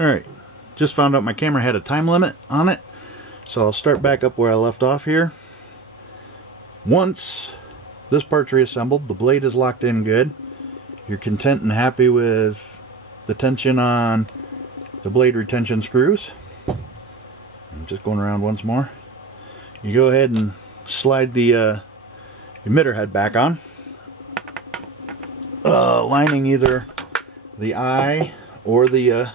Alright, just found out my camera had a time limit on it, so I'll start back up where I left off here. Once this part's reassembled, the blade is locked in good, you're content and happy with the tension on the blade retention screws. I'm just going around once more. You go ahead and slide the emitter head back on, lining either the eye or the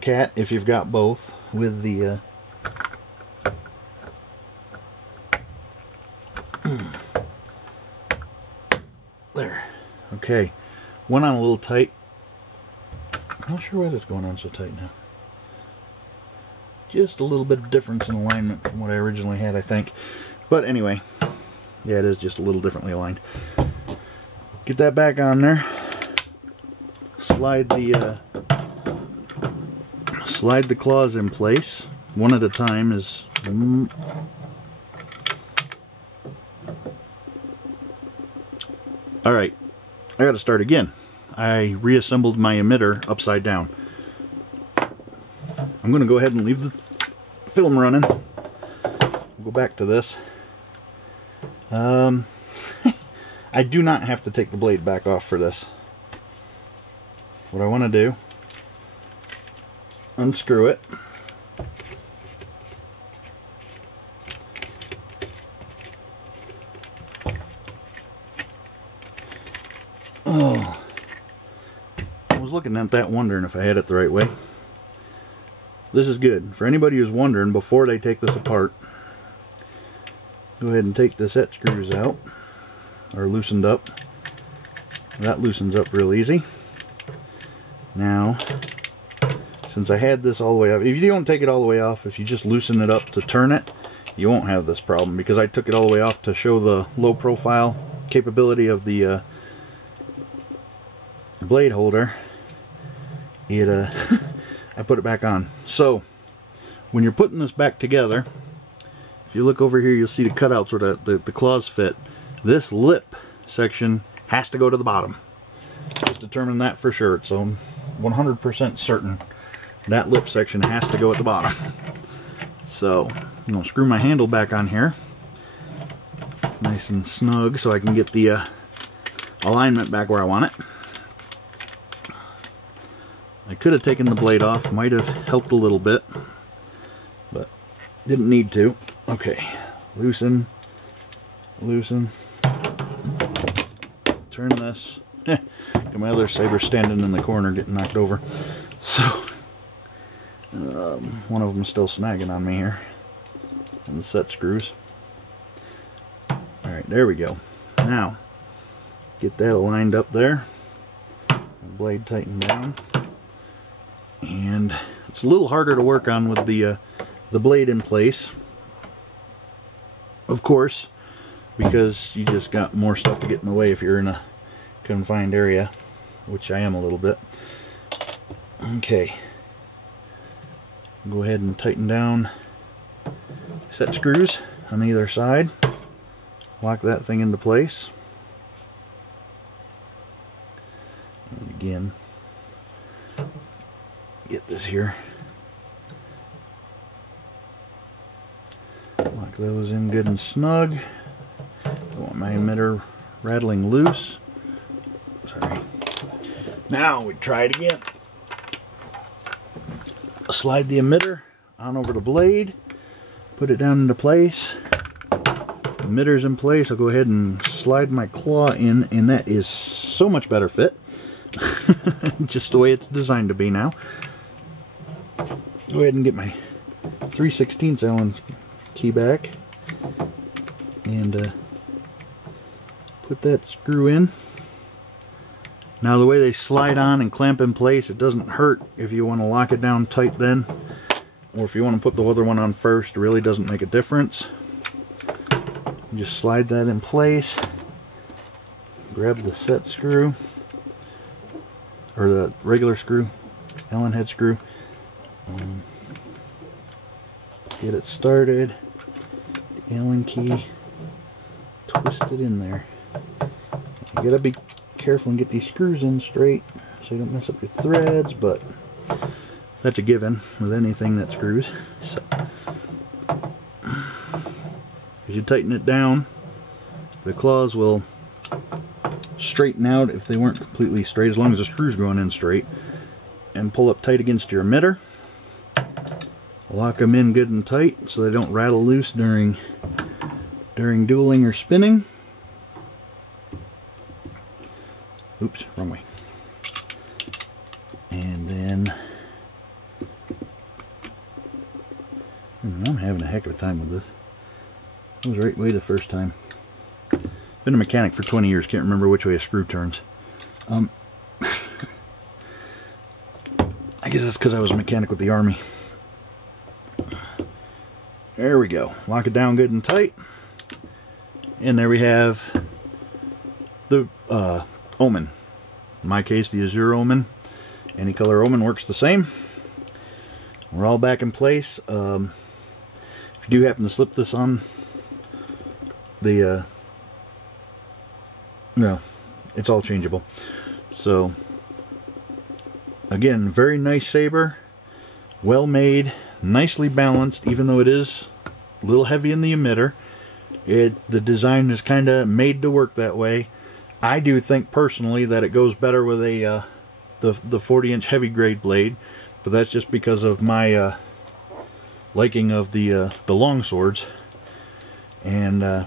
cat, if you've got both, with the there. Okay, went on a little tight. I'm not sure why that's going on so tight now. Just a little bit of difference in alignment from what I originally had, I think. But anyway, yeah, it is just a little differently aligned. Get that back on there. Slide the claws in place, one at a time. Is all right. I got to start again. I reassembled my emitter upside down. I'm going to go ahead and leave the film running. We'll go back to this. I do not have to take the blade back off for this. What I want to do, unscrew it. Oh, I was looking at that wondering if I had it the right way. This is good. For anybody who's wondering before they take this apart, go ahead and take the set screws out, or loosened up. That loosens up real easy. Now, since I had this all the way up, if you don't take it all the way off, if you just loosen it up to turn it, you won't have this problem, because I took it all the way off to show the low profile capability of the blade holder. I put it back on. So when you're putting this back together, if you look over here, you'll see the cutouts where the claws fit. This lip section has to go to the bottom. Just determine that for sure. It's 100% certain that lip section has to go at the bottom. So I'm going to screw my handle back on here, nice and snug, so I can get the alignment back where I want it. I could have taken the blade off, might have helped a little bit, but didn't need to. Okay, loosen, turn this. Got my other saber standing in the corner getting knocked over. So, one of them is still snagging on me here, on the set screws. Alright, there we go. Now, get that aligned up there, blade tightened down. And it's a little harder to work on with the blade in place, of course, because you just got more stuff to get in the way if you're in a confined area, which I am a little bit. Okay, go ahead and tighten down set screws on either side, lock that thing into place, and again, get this here, lock those in good and snug. Don't want my emitter rattling loose. Sorry. Now we try it again. Slide the emitter on over the blade, put it down into place. The emitter's in place. I'll go ahead and slide my claw in, and that is so much better fit. Just the way it's designed to be now. Go ahead and get my 3/16 Allen key back and put that screw in. Now the way they slide on and clamp in place, it doesn't hurt if you want to lock it down tight then, or if you want to put the other one on first. It really doesn't make a difference. You just slide that in place, grab the set screw, or the regular screw, Allen head screw, get it started, the Allen key, twist it in there. You gotta be careful and get these screws in straight so you don't mess up your threads, but That's a given with anything that screws. So, as you tighten it down, the claws will straighten out if they weren't completely straight, as long as the screw's going in straight, and pull up tight against your emitter. Lock them in good and tight so they don't rattle loose during dueling or spinning. Oops, wrong way. And then I'm having a heck of a time with this. I was right way the first time. Been a mechanic for 20 years, can't remember which way a screw turns. I guess that's because I was a mechanic with the Army. There we go. Lock it down good and tight. And there we have the Omen. In my case, the Azure Omen. Any color Omen works the same. We're all back in place. If you do happen to slip this on the no, it's all changeable. So again, very nice saber, well made, nicely balanced, even though it is a little heavy in the emitter. The design is kind of made to work that way. I do think personally that it goes better with a the 40-inch heavy grade blade, but that's just because of my liking of the long swords. And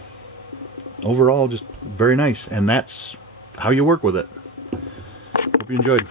overall, just very nice, and that's how you work with it. Hope you enjoyed.